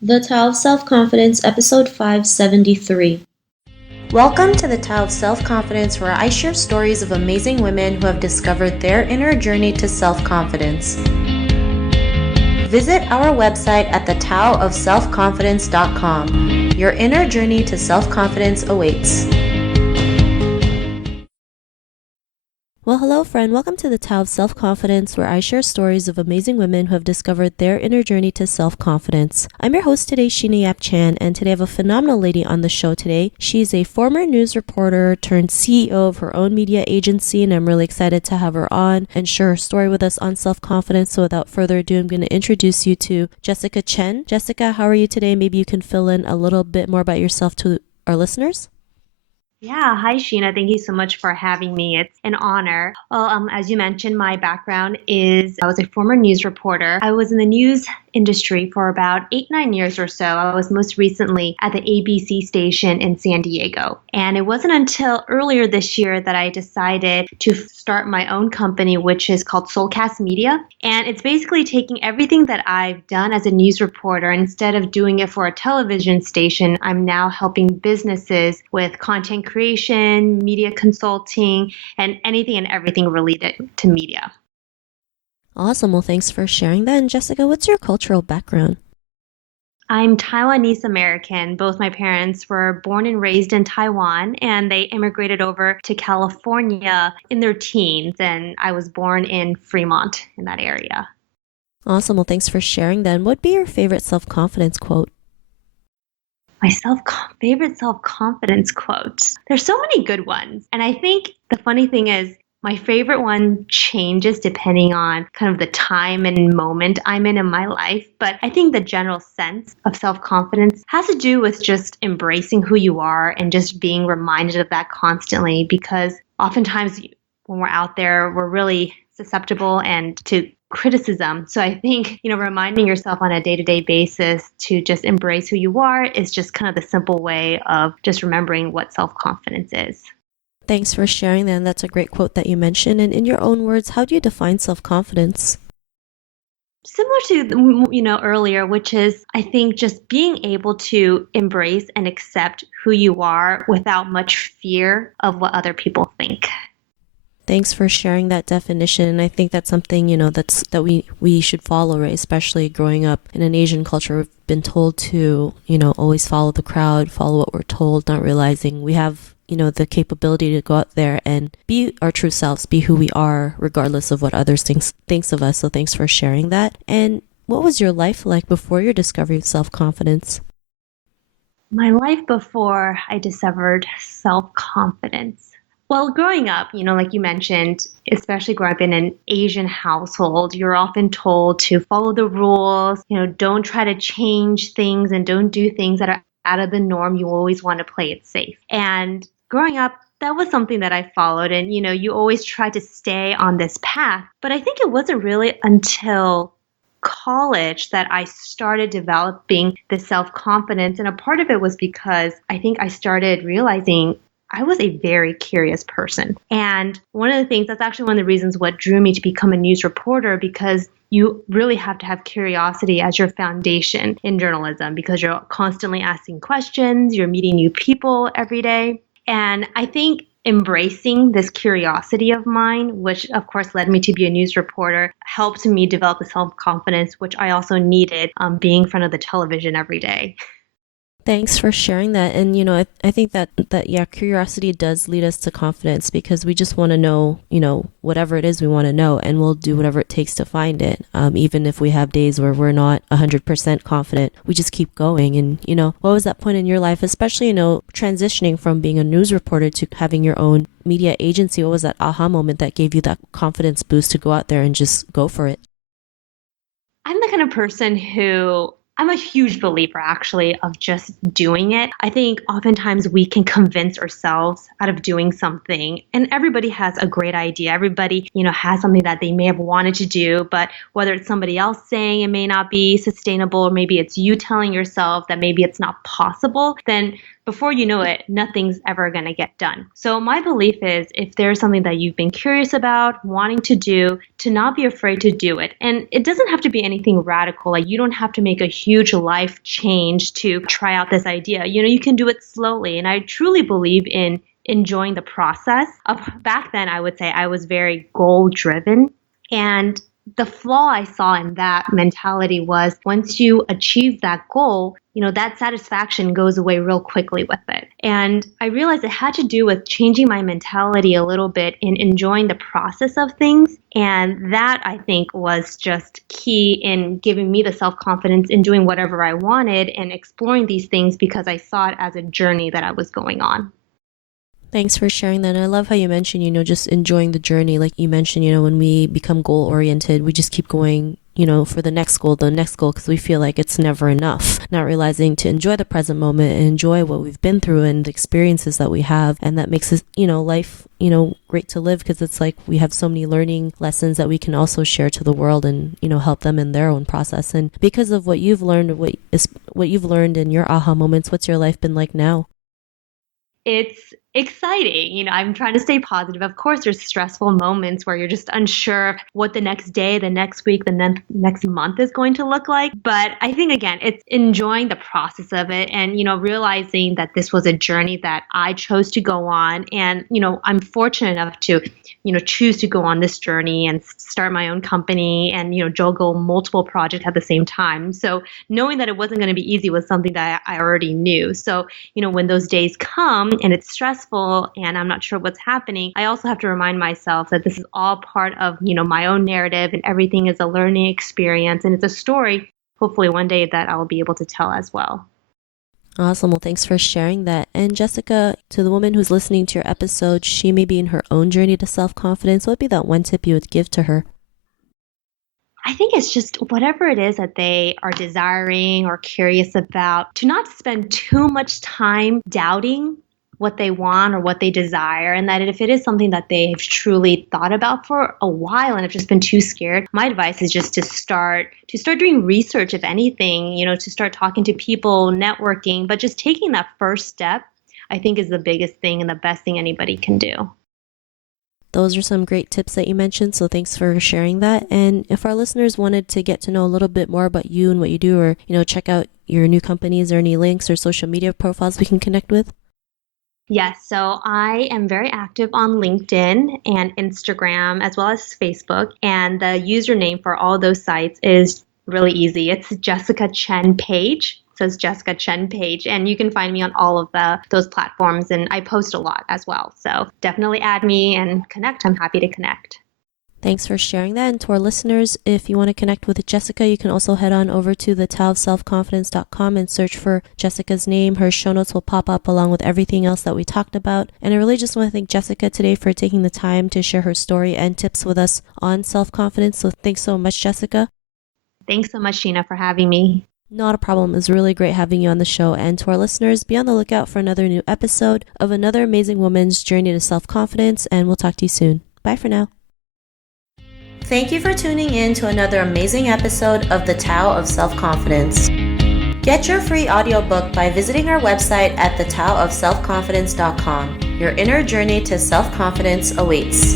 The Tao of Self-Confidence, Episode 573. Welcome to the Tao of Self-Confidence, where I share stories of amazing women who have discovered their inner journey to self-confidence. Visit our website at thetaoofselfconfidence.com. Your inner journey to self-confidence awaits. Well, hello, friend. Welcome to the Tao of Self-Confidence, where I share stories of amazing women who have discovered their inner journey to self-confidence. I'm your host today, Chen, and today I have a phenomenal lady on the show today. She's a former news reporter turned CEO of her own media agency, and I'm really excited to have her on and share her story with us on self-confidence. So without further ado, I'm going to introduce you to Jessica Chen. Jessica, how are you today? Maybe you can fill in a little bit more about yourself to our listeners. Yeah, hi Sheena. Thank you so much for having me. It's an honor. Well, as you mentioned, my background is I was a former news reporter. I was in the news industry for about 8-9 years or so. I was most recently at the ABC station in San Diego. And it wasn't until earlier this year that I decided to start my own company, which is called Soulcast Media. And it's basically taking everything that I've done as a news reporter, instead of doing it for a television station, I'm now helping businesses with content creation, media consulting, and anything and everything related to media. Awesome. Well, thanks for sharing that. And Jessica, what's your cultural background? I'm Taiwanese American. Both my parents were born and raised in Taiwan, and they immigrated over to California in their teens, and I was born in Fremont in that area. Awesome. Well, thanks for sharing that. And what'd be your favorite self-confidence quote? My favorite self-confidence quote. There's so many good ones. And I think the funny thing is, my favorite one changes depending on kind of the time and moment I'm in my life. But I think the general sense of self-confidence has to do with just embracing who you are and just being reminded of that constantly, because oftentimes when we're out there, we're really susceptible and to criticism. So I think, reminding yourself on a day-to-day basis to just embrace who you are is just kind of the simple way of just remembering what self-confidence is. Thanks for sharing that. And that's a great quote that you mentioned. And in your own words, how do you define self-confidence? Similar to, earlier, which is, I think, just being able to embrace and accept who you are without much fear of what other people think. Thanks for sharing that definition. And I think that's something, that we should follow, right? Especially growing up in an Asian culture, we've been told to, always follow the crowd, follow what we're told, not realizing we have, the capability to go out there and be our true selves, be who we are, regardless of what others thinks of us. So thanks for sharing that. And what was your life like before your discovery of self-confidence? My life before I discovered self-confidence. Well, growing up, like you mentioned, especially growing up in an Asian household, you're often told to follow the rules, don't try to change things and don't do things that are out of the norm. You always want to play it safe. And growing up, that was something that I followed. And, you always try to stay on this path. But I think it wasn't really until college that I started developing the self-confidence. And a part of it was because I think I started realizing I was a very curious person. And one of the things, that's actually one of the reasons what drew me to become a news reporter, because you really have to have curiosity as your foundation in journalism, because you're constantly asking questions, you're meeting new people every day. And I think embracing this curiosity of mine, which of course led me to be a news reporter, helped me develop the self-confidence, which I also needed being in front of the television every day. Thanks for sharing that. And, I think that curiosity does lead us to confidence, because we just want to know, whatever it is we want to know, and we'll do whatever it takes to find it. Even if we have days where we're not 100% confident, we just keep going. And, what was that point in your life, especially, transitioning from being a news reporter to having your own media agency? What was that aha moment that gave you that confidence boost to go out there and just go for it? I'm the kind of person who I'm a huge believer, actually, of just doing it. I think oftentimes we can convince ourselves out of doing something, and everybody has a great idea. Everybody, has something that they may have wanted to do, but whether it's somebody else saying it may not be sustainable, or maybe it's you telling yourself that maybe it's not possible, then before you know it, nothing's ever going to get done. So my belief is if there's something that you've been curious about, wanting to do, to not be afraid to do it. And it doesn't have to be anything radical. Like you don't have to make a huge life change to try out this idea. You can do it slowly. And I truly believe in enjoying the process. Back then, I would say I was very goal driven. And the flaw I saw in that mentality was once you achieve that goal, that satisfaction goes away real quickly with it. And I realized it had to do with changing my mentality a little bit in enjoying the process of things. And that I think was just key in giving me the self-confidence in doing whatever I wanted and exploring these things because I saw it as a journey that I was going on. Thanks for sharing that. And I love how you mentioned, just enjoying the journey. Like you mentioned, when we become goal oriented, we just keep going, for the next goal, because we feel like it's never enough. Not realizing to enjoy the present moment and enjoy what we've been through and the experiences that we have. And that makes us, life, great to live because it's like we have so many learning lessons that we can also share to the world and, help them in their own process. And because of what you've learned, what you've learned in your aha moments, what's your life been like now? It's exciting. I'm trying to stay positive. Of course, there's stressful moments where you're just unsure of what the next day, the next week, the next month is going to look like. But I think, again, it's enjoying the process of it and, realizing that this was a journey that I chose to go on. And, I'm fortunate enough to, choose to go on this journey and start my own company and, juggle multiple projects at the same time. So knowing that it wasn't going to be easy was something that I already knew. So, when those days come and it's stressful and I'm not sure what's happening, I also have to remind myself that this is all part of, my own narrative and everything is a learning experience and it's a story, hopefully one day that I'll be able to tell as well. Awesome. Well, thanks for sharing that. And Jessica, to the woman who's listening to your episode, she may be in her own journey to self-confidence. What would be that one tip you would give to her? I think it's just whatever it is that they are desiring or curious about, to not spend too much time doubting what they want or what they desire, and that if it is something that they've truly thought about for a while and have just been too scared, my advice is just to start doing research, if anything, to start talking to people, networking, but just taking that first step, I think is the biggest thing and the best thing anybody can do. Those are some great tips that you mentioned, so thanks for sharing that. And if our listeners wanted to get to know a little bit more about you and what you do, or, check out your new companies or any links or social media profiles we can connect with? Yes, so I am very active on LinkedIn and Instagram as well as Facebook. And the username for all those sites is really easy. It's Jessica Chen Page. So it's Jessica Chen Page. And you can find me on all of those platforms. And I post a lot as well. So definitely add me and connect. I'm happy to connect. Thanks for sharing that. And to our listeners, if you want to connect with Jessica, you can also head on over to thetaoofselfconfidence.com and search for Jessica's name. Her show notes will pop up along with everything else that we talked about. And I really just want to thank Jessica today for taking the time to share her story and tips with us on self-confidence. So thanks so much, Jessica. Thanks so much, Sheena, for having me. Not a problem. It was really great having you on the show. And to our listeners, be on the lookout for another new episode of another amazing woman's journey to self-confidence. And we'll talk to you soon. Bye for now. Thank you for tuning in to another amazing episode of The Tao of Self-Confidence. Get your free audiobook by visiting our website at thetaoofselfconfidence.com. Your inner journey to self-confidence awaits.